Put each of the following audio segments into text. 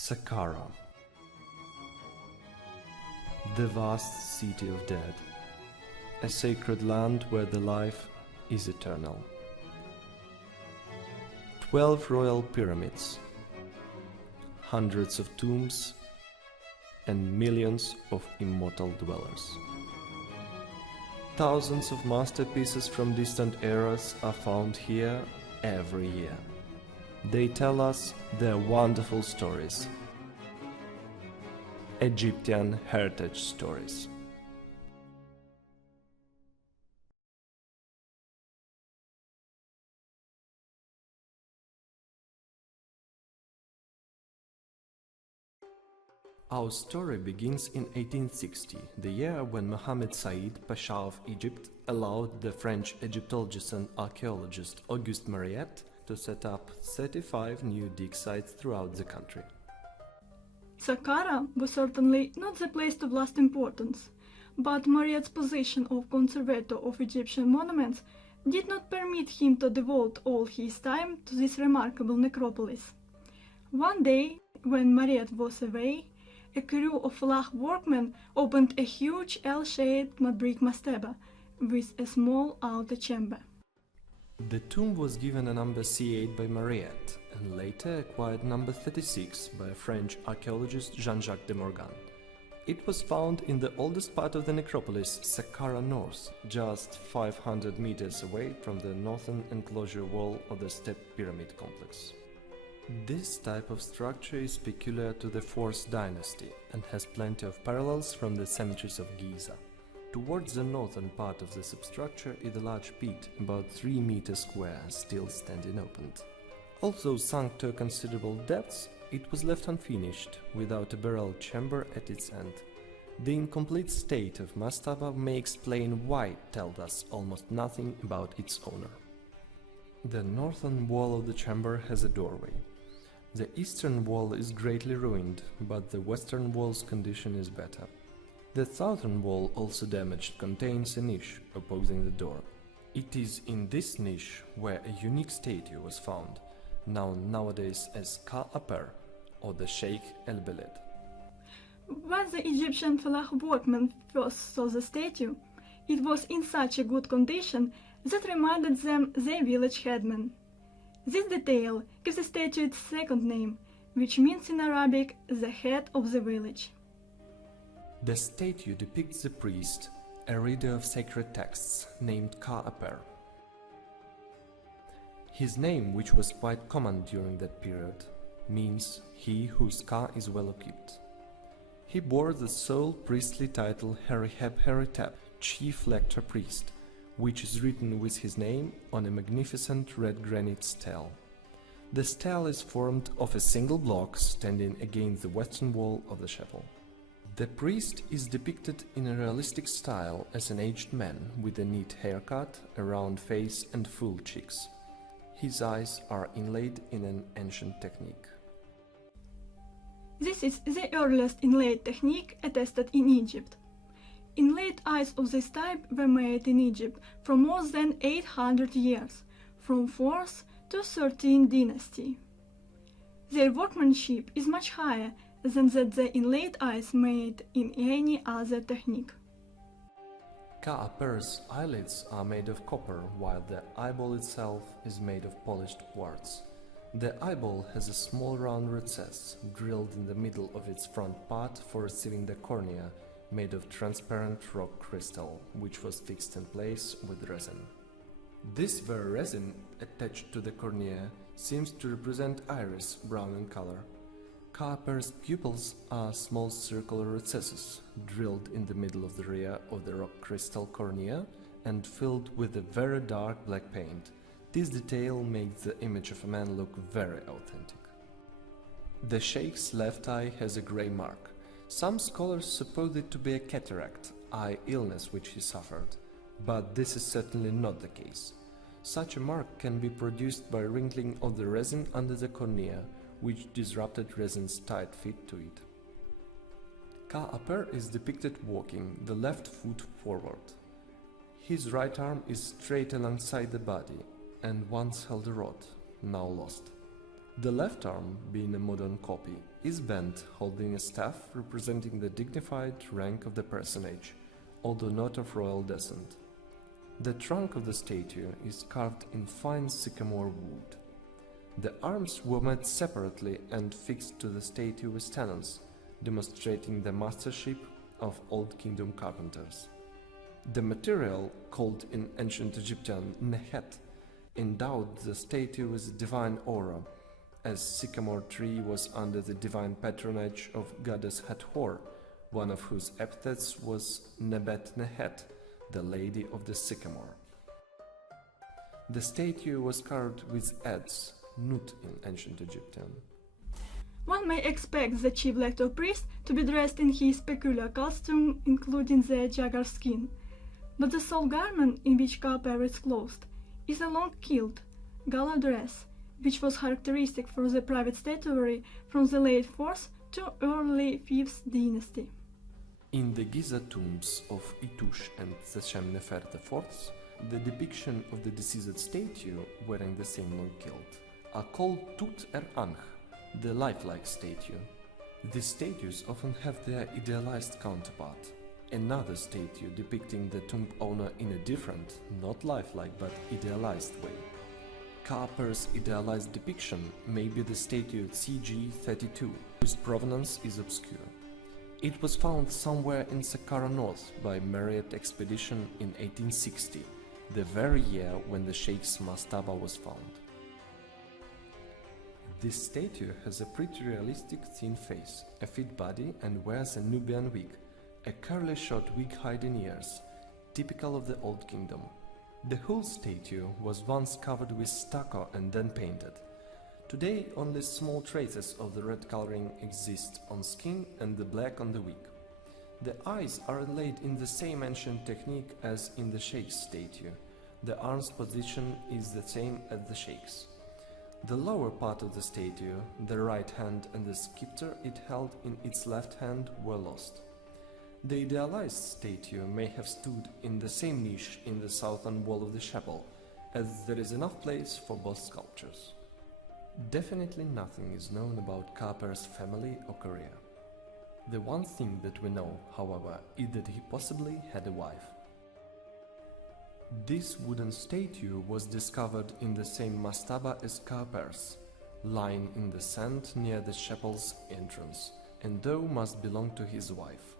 Saqqara, the vast city of dead, a sacred land where the life is eternal. 12 royal pyramids, hundreds of tombs, and millions of immortal dwellers. Thousands of masterpieces from distant eras are found here every year. They tell us their wonderful stories. Egyptian heritage stories. Our story begins in 1860, the year when Mohammed Said, Pasha of Egypt, allowed the French Egyptologist and archaeologist Auguste Mariette to set up 35 new dig sites throughout the country. Saqqara was certainly not the place of last importance, but Mariette's position of conservator of Egyptian monuments did not permit him to devote all his time to this remarkable necropolis. One day, when Mariette was away, a crew of Falah workmen opened a huge L-shaped mud brick mastaba with a small outer chamber. The tomb was given a number C8 by Mariette and later acquired number 36 by a French archaeologist Jean-Jacques de Morgan. It was found in the oldest part of the necropolis, Saqqara North, just 500 meters away from the northern enclosure wall of the Step Pyramid complex. This type of structure is peculiar to the 4th dynasty and has plenty of parallels from the cemeteries of Giza. Towards the northern part of the substructure is a large pit, about 3 meters square, still standing open. Although sunk to a considerable depth, it was left unfinished, without a burial chamber at its end. The incomplete state of mastaba may explain why it tells us almost nothing about its owner. The northern wall of the chamber has a doorway. The eastern wall is greatly ruined, but the western wall's condition is better. The southern wall, also damaged, contains a niche opposing the door. It is in this niche where a unique statue was found, known nowadays as Kaaper, or the Sheikh el-Beled. When the Egyptian Falah workmen first saw the statue, it was in such a good condition that reminded them their village headman. This detail gives the statue its second name, which means in Arabic the head of the village. The statue depicts the priest, a reader of sacred texts, named Kaaper. His name, which was quite common during that period, means he whose ka is well equipped. He bore the sole priestly title Heritep, chief lector priest, which is written with his name on a magnificent red granite stele. The stele is formed of a single block standing against the western wall of the chapel. The priest is depicted in a realistic style as an aged man with a neat haircut, a round face and full cheeks. His eyes are inlaid in an ancient technique. This is the earliest inlaid technique attested in Egypt. Inlaid eyes of this type were made in Egypt for more than 800 years, from 4th to 13th dynasty. Their workmanship is much higher than that the inlaid eyes made in any other technique. Kaaper's eyelids are made of copper, while the eyeball itself is made of polished quartz. The eyeball has a small round recess drilled in the middle of its front part for receiving the cornea, made of transparent rock crystal, which was fixed in place with resin. This very resin, attached to the cornea, seems to represent iris, brown in color. Kaaper's pupils are small circular recesses, drilled in the middle of the rear of the rock crystal cornea and filled with a very dark black paint. This detail makes the image of a man look very authentic. The Sheikh's left eye has a grey mark. Some scholars suppose it to be a cataract, eye illness which he suffered, but this is certainly not the case. Such a mark can be produced by wrinkling of the resin under the cornea, which disrupted resin's tight fit to it. Kaaper is depicted walking, the left foot forward. His right arm is straight alongside the body, and once held a rod, now lost. The left arm, being a modern copy, is bent, holding a staff representing the dignified rank of the personage, although not of royal descent. The trunk of the statue is carved in fine sycamore wood. The arms were made separately and fixed to the statue with tenons, demonstrating the mastership of Old Kingdom carpenters. The material, called in ancient Egyptian nehet, endowed the statue with a divine aura, as sycamore tree was under the divine patronage of goddess Hathor, one of whose epithets was Nebet Nehet, the Lady of the Sycamore. The statue was carved with adze, nut in ancient Egyptian. One may expect the chief lector priest to be dressed in his peculiar costume, including the jaguar skin, but the sole garment in which Kaaper is clothed is a long kilt, gala dress, which was characteristic for the private statuary from the late 4th to early 5th dynasty. In the Giza tombs of Itush and Sechemnefer IV, the depiction of the deceased statue wearing the same long kilt are called Tut Ankh, the lifelike statue. These statues often have their idealized counterpart, another statue depicting the tomb owner in a different, not lifelike but idealized way. Kaaper's idealized depiction may be the statue CG32, whose provenance is obscure. It was found somewhere in Saqqara north by Marriott expedition in 1860, the very year when the Sheikh's mastaba was found. This statue has a pretty realistic thin face, a fit body and wears a Nubian wig, a curly short wig hiding ears, typical of the Old Kingdom. The whole statue was once covered with stucco and then painted. Today only small traces of the red coloring exist on skin and the black on the wig. The eyes are inlaid in the same ancient technique as in the Sheikh's statue. The arm's position is the same as the Sheikh's. The lower part of the statue, the right hand and the scepter it held in its left hand were lost. The idealized statue may have stood in the same niche in the southern wall of the chapel, as there is enough place for both sculptures. Definitely nothing is known about Kaaper's family or career. The one thing that we know, however, is that he possibly had a wife. This wooden statue was discovered in the same mastaba as Kaaper's, lying in the sand near the chapel's entrance, and though must belong to his wife.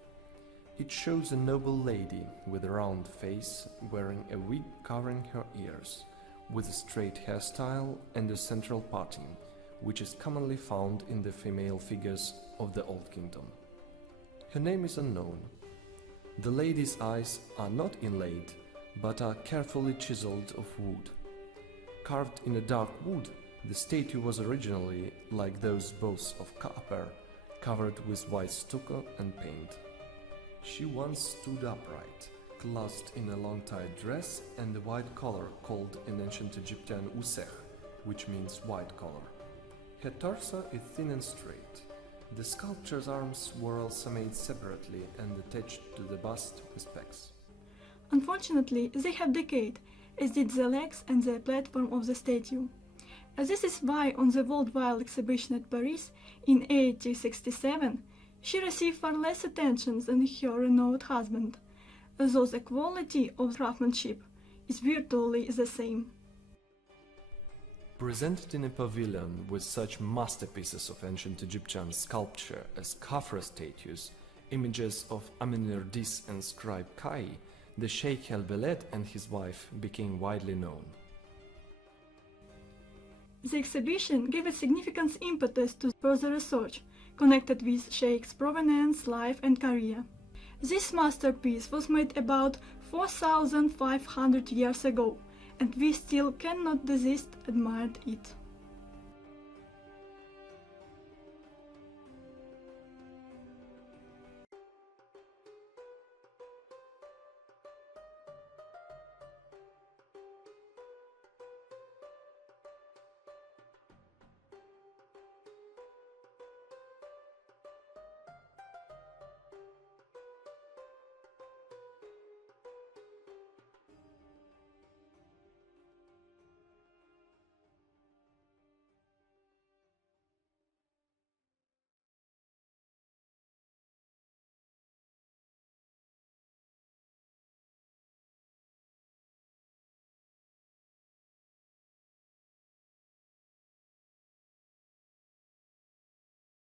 It shows a noble lady with a round face, wearing a wig covering her ears, with a straight hairstyle and a central parting, which is commonly found in the female figures of the Old Kingdom. Her name is unknown. The lady's eyes are not inlaid, but are carefully chiseled of wood. Carved in a dark wood, the statue was originally, like those both of Kaaper, covered with white stucco and paint. She once stood upright, clothed in a long-tied dress and a white collar called in ancient Egyptian usech, which means white collar. Her torso is thin and straight. The sculpture's arms were also made separately and attached to the bust with pegs. Unfortunately, they have decayed, as did the legs and the platform of the statue. This is why on the worldwide exhibition at Paris in 1867 she received far less attention than her renowned husband, although the quality of craftsmanship is virtually the same. Presented in a pavilion with such masterpieces of ancient Egyptian sculpture as Khafra statues, images of Amenerdis and scribe Kai, the Sheikh el-Beled and his wife became widely known. The exhibition gave a significant impetus to further research connected with Sheikh's provenance, life and career. This masterpiece was made about 4,500 years ago, and we still cannot desist admired it.